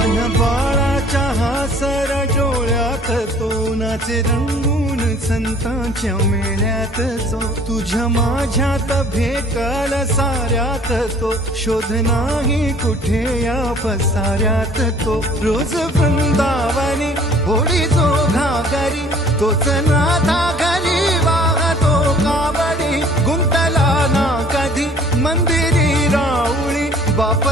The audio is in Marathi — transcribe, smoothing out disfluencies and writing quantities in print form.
लहान बाळाच्या हासर डोळ्यात तो नाचे रंगून संतांच्या मेळ्यात जो तुझ्या माझ्यात भेटल साऱ्यात तो शोध नाही कुठे या पसाऱ्यात तो रोज वृंदावनी होडी जो घागरी तोच नाथा घरी वाहतो कावडी गुंतला ना कधी मंदिरी राऊळी बाप